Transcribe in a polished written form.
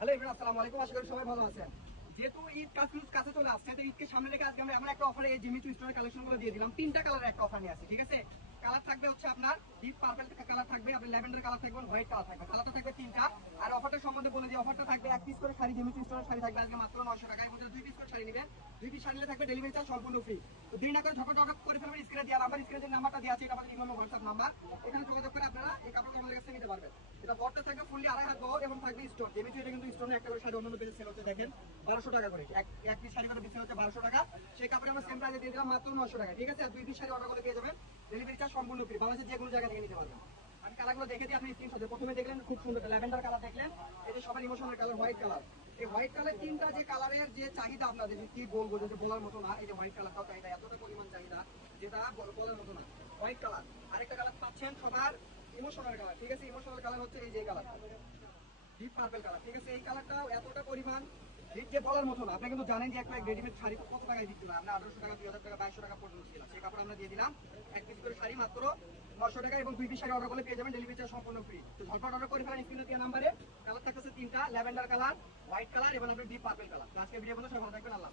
Hello everyone, আসসালামু আলাইকুম। আশা করি সবাই ভালো আছেন। যেহেতু ঈদ কাছে চলে আসছে, তো ঈদকে সামনে রেখে আজকে আমরা এমন একটা অফারে এই জিমিচু স্টোরের কালেকশনগুলো দিয়ে দিলাম। তিনটা কালারের একটা অফার নিয়ে আসি, ঠিক আছে? কালার থাকবে হচ্ছে আপনার ডিপ পার্পল কালার থাকবে, আপনার ল্যাভেন্ডার কালার থাকবে, হোয়াইট কালার থাকবে। কালারটা থাকবে তিনটা। আর অফারটা সম্বন্ধে বলে দিই, অফারটা থাকবে এক পিস করে শাড়ি, জিমিচু স্টোরের শাড়ি থাকবে আজকে মাত্র 900 টাকায়। এর মধ্যে দুই পিস করে শাড়ি নেবেন, দুই পিস শাড়ি নিলে থাকবে ডেলিভারি চার্জ সম্পূর্ণ ফ্রি। তো দেরি না করে ঝটপট করে ফেলবেন। স্ক্রিনে দেওয়া নাম্বার, স্ক্রিনে যে নাম্বারটা দেওয়া আছে এটা আমাদের ইমেল হোয়াটসঅ্যাপ নাম্বার। এখানে যোগাযোগ করে আপনারা এই কাপড়টা আমাদের কাছে নিতে পারবেন। এটা বড়টা থাকবে ফুললি 2.5 হাত বহর এবং থাকবে স্টোন। জিমিচু এটা কিন্তু স্টোনে একটা করে শাড়ি অন্যান্য পেজে সেল হচ্ছে, দেখেন 1200 টাকা করে। এক পিস শাড়ি করে বিক্রি হচ্ছে 1200 টাকা। সেই কাপড়ে আমরা সেম প্রাইসে দিয়ে দিলাম মাত্র 900 টাকা, ঠিক আছে? আর দুই পিস শাড়ি অর্ডার করে পেয়ে যাবেন, ডেলিভারি চার্জ সম্পূর্ণ ফ্রি। বাংলাদেশের যে কোনো জায়গা থেকে নিতে পারবেন। আমি কালারগুলো দেখে দিই, আপনি স্ক্রিনশট দেন। প্রথমে দেখলেন খুব সুন্দর ল্যাভেন্ডার কালার, দেখলেন এই যে সবার ইমোশনাল কালার হোয়াইট কালার। এই হোয়াইট কালার তিনটা যে কালারের যে চাহিদা আপনাদের কি বলবো, যে বলার মতো না। এই যে হোয়াইট কালারটাও চাহিদা, এতটা পরিমাণ চাহিদা যেটা বলার মতো না। হোয়াইট কালার আরেকটা কালার পাচ্ছেন সবার ইমোশনাল কালার, ঠিক আছে? ইমোশনাল কালার হচ্ছে এই যে কালার, ডিপ পার্পল কালার, ঠিক আছে? এই কালারটাও এতটা পরিমাণ হিট যে বলার মতো না। আপনি কিন্তু জানেন যে একটা রেডিমেড শাড়ি কত টাকায় বিক্রি হয়, আমরা 1800 টাকা, 2000 টাকা, 2200 টাকা পর্যন্ত ছিল। সেই কাপড় আমরা দিয়ে দিলাম এক পিস করে শাড়ি মাত্র 900 টাকা এবং দুই পিস শাড়ি অর্ডার করলে পেয়ে যাবেন ডেলিভারি চার্জ সম্পূর্ণ ফ্রি। তো ঝটপট অর্ডার করে ফেলেন স্ক্রিনে দেওয়া নাম্বারে। কালার থাকতেছে তিনটা, ল্যাভেন্ডার কালার, হোয়াইট কালার এবং আপনার ডিপ পার্পল কালার। আজকে ভিডিও বন্ধ, সবাই ভালো থাকবেন, আল্লাহ।